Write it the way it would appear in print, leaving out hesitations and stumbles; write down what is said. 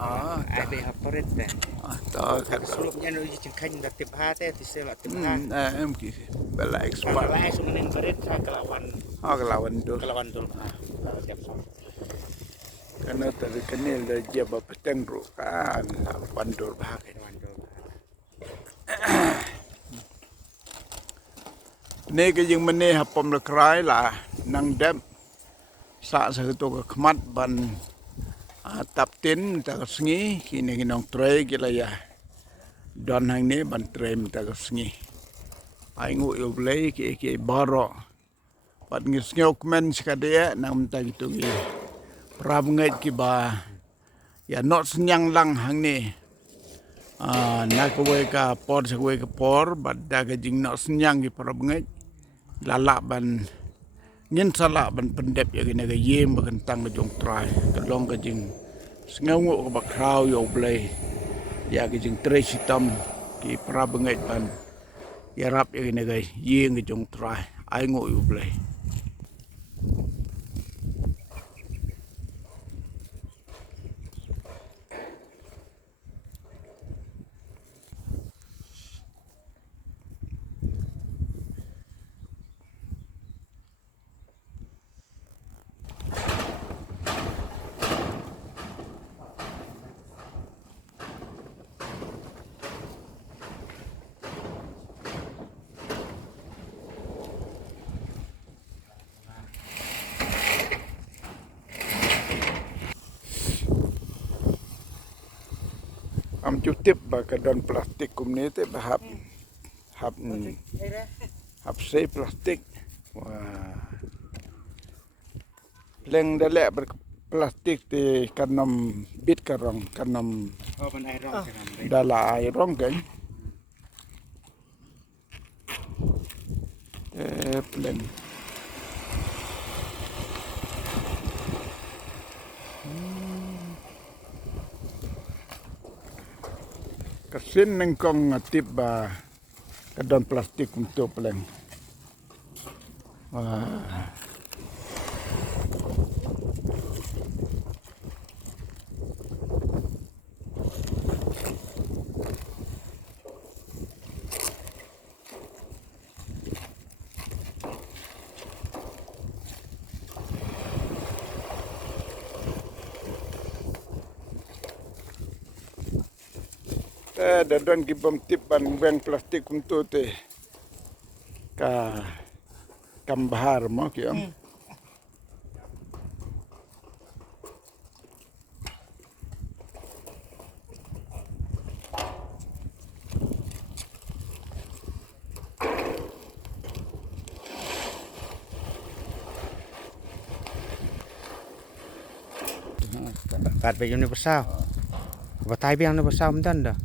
Ai be ha toret te. Tak kat. Sebelumnya nu jengkang dak tip ha te tisel tip ha. Em ki bela expert. Lai sumenin toret sa kelawan Kelawan tu. kelawan tu. Tiap so. Karena tadi kenil dah dia bapa tengru kan pandur bahak. Ni ke yang meneh hapom lekrai lah nang dem sa satu ke kemat ban taptin tak sengi kini kinong tray kila ya don hang ni ban tray tak sengi ai ngu yo blai ke baro pat ngis ngok men sekadea nang tak itu ki prabngai ki ba ya not senyang lang hang ni nak we ka por se we ka por bad da ka jing not senyang ki prabngai lalak ban ngin salak ban pendep ya kena ka yem ba kentang ka jong trai ka long ka jing sengawu ka ba krau yo blai ya ka jing trai sitam ki prabngai ban ya rap ya kena ka yeng ka jong trai ai ngo yo blai am cutip ba ka don plastik kum ni te ba hap sei plastik wah leng dalek ber plastik te kanam bit karong kanam Oh ban ai rong kan. dala ai rong kan pleng kasin neng kong ngatip ba kadon plastik untuk pleng wah dan kibom tip ban weng plastik untuk te ka kambahar mo kiam Kat be universal. Ba tai biang universal mendan dah.